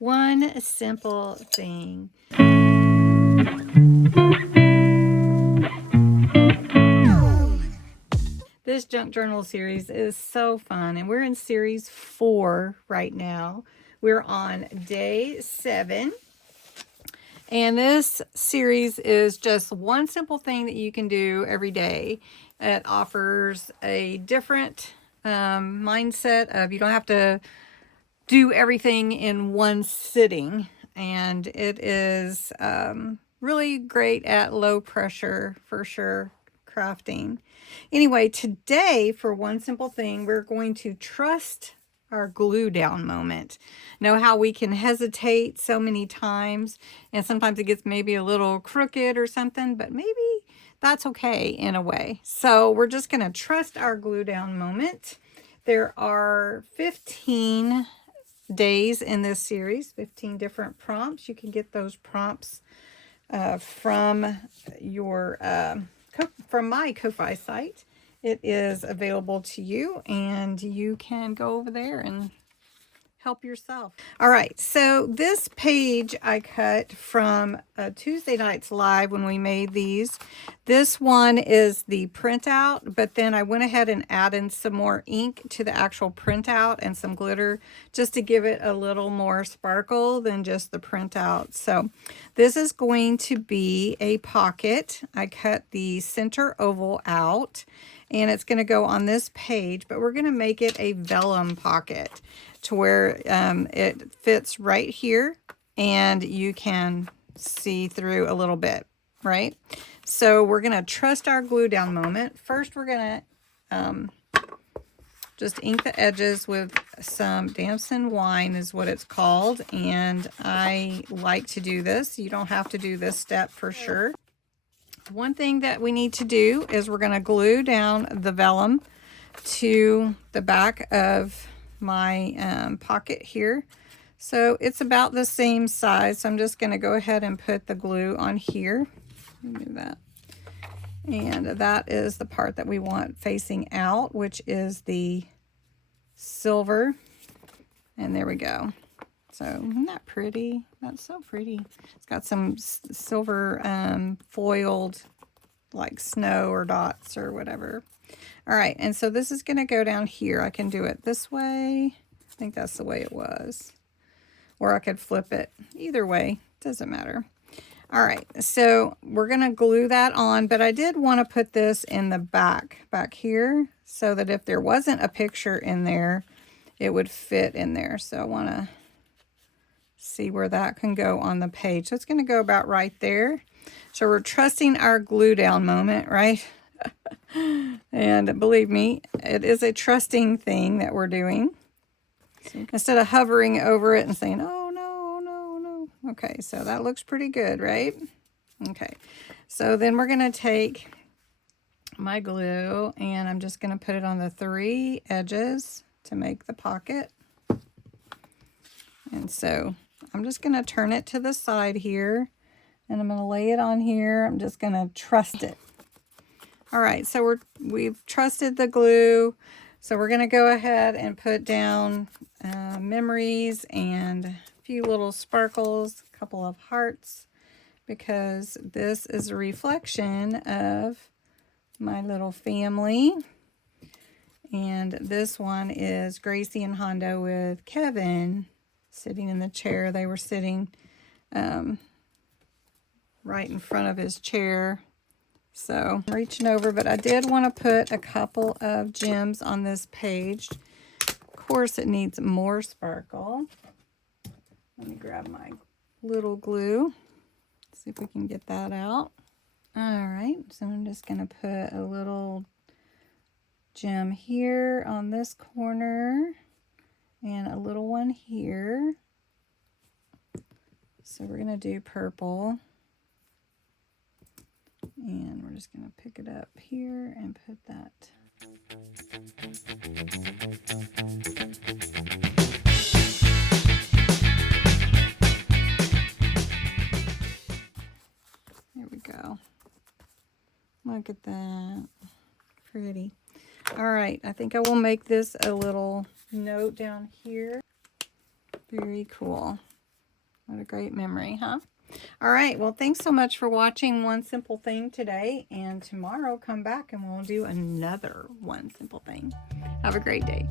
One simple thing. This junk journal series is so fun, and we're in series 4 right now. We're on day 7. And this series is just one simple thing that you can do every day. It offers a different mindset of you don't have to do everything in one sitting. And it is really great at low pressure, for sure, crafting. Anyway, today, for one simple thing, we're going to trust our glue down moment. Know how we can hesitate so many times, and sometimes it gets maybe a little crooked or something, but maybe that's okay in a way. So we're just going to trust our glue down moment. There are 15 days in this series, 15 different prompts. You can get those prompts from my Ko-Fi site. It is available to you, and you can go over there and help yourself. All right, so this page I cut from Tuesday night's live when we made these. This one is the printout, but then I went ahead and added some more ink to the actual printout and some glitter just to give it a little more sparkle than just the printout. So this is going to be a pocket. I cut the center oval out, and it's going to go on this page, but we're going to make it a vellum pocket to where it fits right here, and you can see through a little bit, right? So we're going to trust our glue down moment. First, we're going to just ink the edges with some damson wine is what it's called, and I like to do this. You don't have to do this step for sure. One thing that we need to do is we're going to glue down the vellum to the back of my pocket here. So it's about the same size. So I'm just going to go ahead and put the glue on here. Let me do that. And that is the part that we want facing out, which is the silver. And there we go. So isn't that pretty? That's so pretty. It's got some silver foiled like snow or dots or whatever. All right, and so this is going to go down here. I can do it this way. I think that's the way it was. Or I could flip it. Either way, doesn't matter. All right, so we're going to glue that on, but I did want to put this in the back here, so that if there wasn't a picture in there, it would fit in there. So I want to see where that can go on the page. So it's going to go about right there. So we're trusting our glue down moment, right? And believe me, it is a trusting thing that we're doing. So instead of hovering over it and saying, oh, no, no, no. Okay, so that looks pretty good, right? Okay, so then we're going to take my glue, and I'm just going to put it on the 3 edges to make the pocket. And so I'm just going to turn it to the side here, and I'm going to lay it on here. I'm just going to trust it. All right, so we've trusted the glue. So we're going to go ahead and put down memories and a few little sparkles, a couple of hearts, because this is a reflection of my little family. And this one is Gracie and Hondo with Kevin sitting in the chair. They were sitting right in front of his chair. So I'm reaching over, but I did want to put a couple of gems on this page. Of course, it needs more sparkle. Let me grab my little glue. See if we can get that out. All right, so I'm just going to put a little gem here on this corner and a little one here. So we're going to do purple. And we're just going to pick it up here and put that. There we go. Look at that. Pretty. All right, I think I will make this a little note down here. Very cool. What a great memory, huh? All right, well, thanks so much for watching One Simple Thing today, and tomorrow come back and we'll do another One Simple Thing. Have a great day.